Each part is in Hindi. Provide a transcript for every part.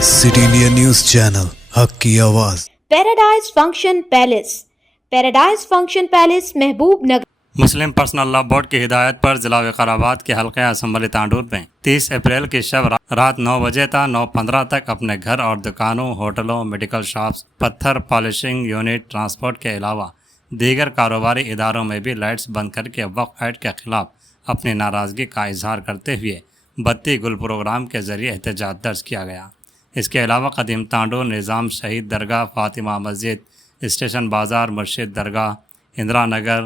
सिटी इंडिया न्यूज चैनल, हक की आवाज। Paradise function palace. Paradise function palace महबूब नगर। मुस्लिम पर्सनल लॉ बोर्ड की हिदायत पर जिला विकाराबाद के हल्के असम्बली तांडूर में 30 अप्रैल की शब रात 9 बजे तक 9:15 तक अपने घर और दुकानों, होटलों, मेडिकल शॉप्स, पत्थर पॉलिशिंग यूनिट, ट्रांसपोर्ट के अलावा दीगर कारोबारी इदारों में भी लाइट्स बंद करके वक्फ एक्ट के खिलाफ अपनी नाराज़गी का इजहार करते हुए बत्ती गुल प्रोग्राम के जरिए एहतजाज दर्ज किया गया। इसके अलावा कदीम तांडूर, निज़ाम शहीद दरगाह, फातिमा मस्जिद, स्टेशन बाज़ार, मुर्शिद दरगाह, इंदिरा नगर,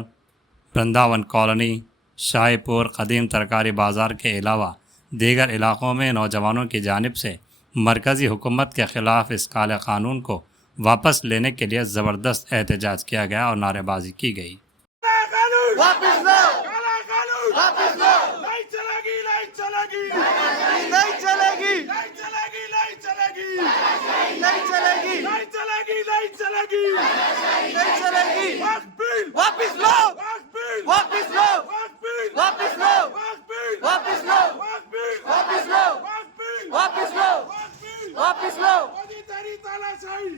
वृंदावन कॉलोनी, शाहीपुर, कदीम तरकारी बाज़ार के अलावा दीगर इलाक़ों में नौजवानों की जानिब से मरकज़ी हुकूमत के ख़िलाफ़ इस काले क़ानून को वापस लेने के लिए ज़बरदस्त एहतजाज किया गया और नारेबाजी की गई।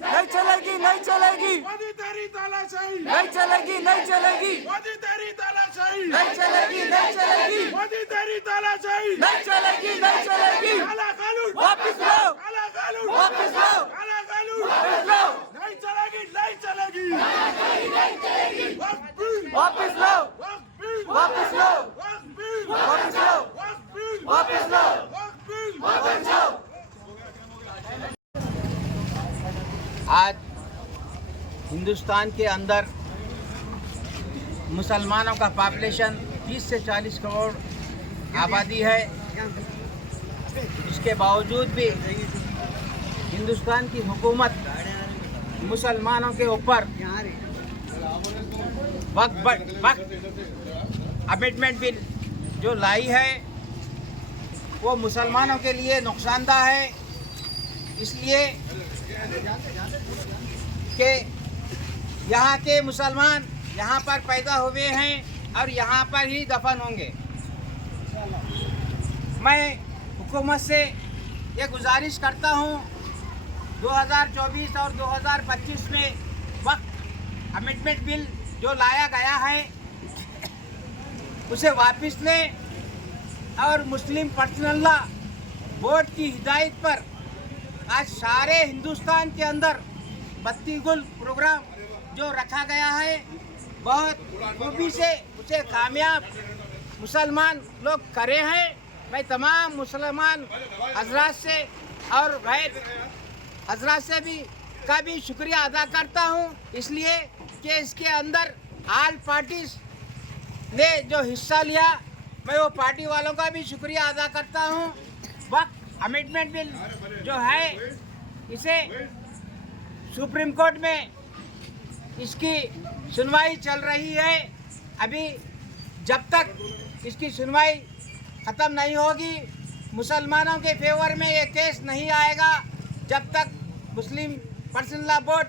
नहीं चलेगी, नहीं चलेगी, मोदी तेरी तानाशाही नहीं चलेगी, नहीं चलेगी, मोदी तेरी तानाशाही नहीं चलेगी, नहीं चलेगी, मोदी तेरी तानाशाही नहीं चलेगी, नहीं चलेगी, काला कानून वापस लो, काला कानून वापस लो, काला कानून वापस लो, नहीं चलेगी, नहीं चलेगी, नहीं चलेगी, वापस लो, वापस लो, वापस लो, वापस लो, वापस लो। आज हिंदुस्तान के अंदर मुसलमानों का पॉपुलेशन 30 से 40 करोड़ आबादी है। इसके बावजूद भी हिंदुस्तान की हुकूमत मुसलमानों के ऊपर वक्त अमेंडमेंट बिल जो लाई है वो मुसलमानों के लिए नुकसानदा है, इसलिए कि यहाँ के मुसलमान यहाँ पर पैदा हुए हैं और यहाँ पर ही दफन होंगे। मैं हुकूमत से ये गुजारिश करता हूँ 2024 और 2025 में वक्त अमेंडमेंट बिल जो लाया गया है उसे वापस लें और मुस्लिम पर्सनल लॉ बोर्ड की हिदायत पर आज सारे हिंदुस्तान के अंदर बत्ती गुल प्रोग्राम जो रखा गया है बहुत खूबी से उसे कामयाब मुसलमान लोग करे हैं। मैं तमाम मुसलमान हजरात से और गैर हजरात से भी शुक्रिया अदा करता हूं, इसलिए कि इसके अंदर ऑल पार्टीज ने जो हिस्सा लिया, मैं वो पार्टी वालों का भी शुक्रिया अदा करता हूं। वक्त अमेंडमेंट बिल जो है इसे सुप्रीम कोर्ट में इसकी सुनवाई चल रही है। अभी जब तक इसकी सुनवाई ख़त्म नहीं होगी, मुसलमानों के फेवर में ये केस नहीं आएगा, जब तक मुस्लिम पर्सनल लॉ बोर्ड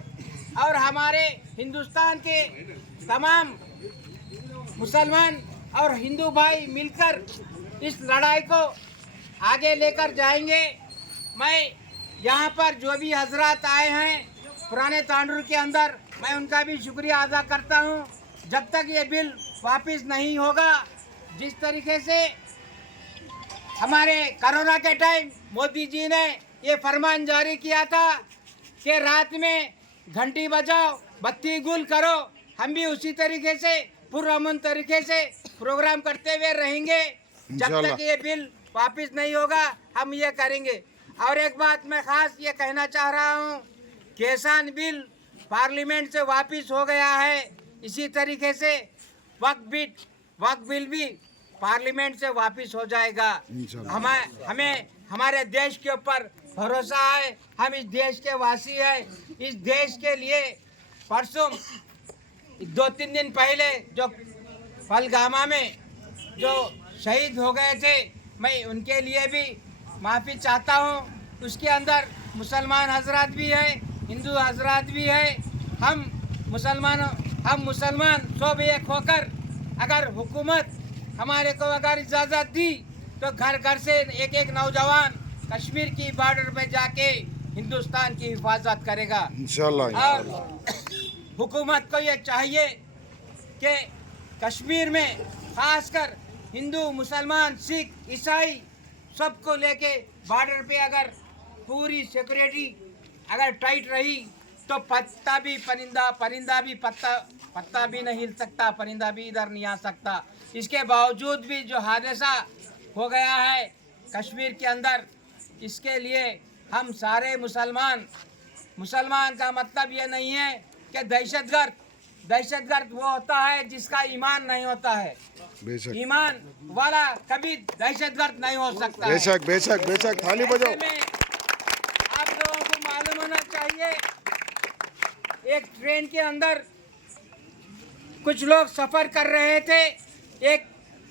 और हमारे हिंदुस्तान के तमाम मुसलमान और हिंदू भाई मिलकर इस लड़ाई को आगे लेकर जाएंगे। मैं यहाँ पर जो भी हजरात आए हैं पुराने तांडूर के अंदर, मैं उनका भी शुक्रिया अदा करता हूँ। जब तक ये बिल वापस नहीं होगा, जिस तरीके से हमारे कोरोना के टाइम मोदी जी ने ये फरमान जारी किया था कि रात में घंटी बजाओ, बत्ती गुल करो, हम भी उसी तरीके से पुरअमन तरीके से प्रोग्राम करते हुए रहेंगे। जब तक ये बिल वापस नहीं होगा हम ये करेंगे। और एक बात मैं ख़ास ये कहना चाह रहा हूँ, किसान बिल पार्लियामेंट से वापस हो गया है, इसी तरीके से वक्त बिल भी पार्लियामेंट से वापस हो जाएगा। हमें हमारे देश के ऊपर भरोसा है, हम इस देश के वासी हैं। इस देश के लिए परसों 2-3 दिन पहले जो पहलगामा में जो शहीद हो गए थे, मैं उनके लिए भी माफ़ी चाहता हूँ। उसके अंदर मुसलमान हजरात भी है, हिंदू हजरात भी है। हम मुसलमान सब एक होकर अगर हुकूमत हमारे को अगर इजाज़त दी तो घर घर से एक एक नौजवान कश्मीर की बॉर्डर पे जाके हिंदुस्तान की हिफाजत करेगा। इंशाल्लाह और हुकूमत को ये चाहिए कि कश्मीर में खासकर हिंदू, मुसलमान, सिख, ईसाई सबको लेके बॉर्डर पे अगर पूरी सिक्योरिटी अगर टाइट रही तो पत्ता भी परिंदा भी पत्ता भी नहीं हिल सकता, परिंदा भी इधर नहीं आ सकता। इसके बावजूद भी जो हादसा हो गया है कश्मीर के अंदर, इसके लिए हम सारे मुसलमान का मतलब ये नहीं है कि दहशतगर्द वो होता है जिसका ईमान नहीं होता है। बेशक ईमान वाला कभी दहशतगर्द नहीं हो सकता है। बेशक बेशक बेशक थाली बजाओ। ऐसे में आप लोगों को मालूम होना चाहिए, एक ट्रेन के अंदर कुछ लोग सफर कर रहे थे, एक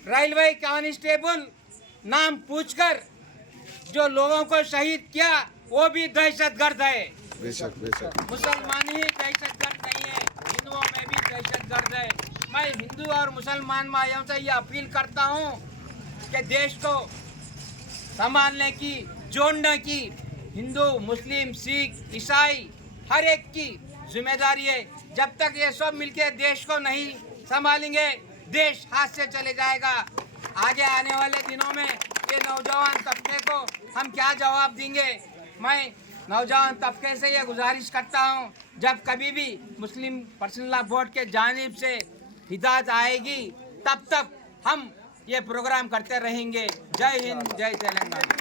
रेलवे कांस्टेबल नाम पूछकर जो लोगों को शहीद किया वो भी दहशतगर्द है। बेशक बेशक मुसलमान ही दहशतगर्द नहीं है, हिंदुओं में भी दहशतगर्द है। मैं हिंदू और मुसलमान भाइयों से ये अपील करता हूँ कि देश को संभालने की, जोड़ने की हिंदू, मुस्लिम, सिख, ईसाई हर एक की जिम्मेदारी है। जब तक ये सब मिलके देश को नहीं संभालेंगे देश हाथ से चले जाएगा। आगे आने वाले दिनों में ये नौजवान तबके को हम क्या जवाब देंगे। मैं नौजवान तबके से ये गुजारिश करता हूँ, जब कभी भी मुस्लिम पर्सनल लॉ बोर्ड के जानिब से हिदायत आएगी तब तक हम ये प्रोग्राम करते रहेंगे। जय हिंद, जय तेलंगाना।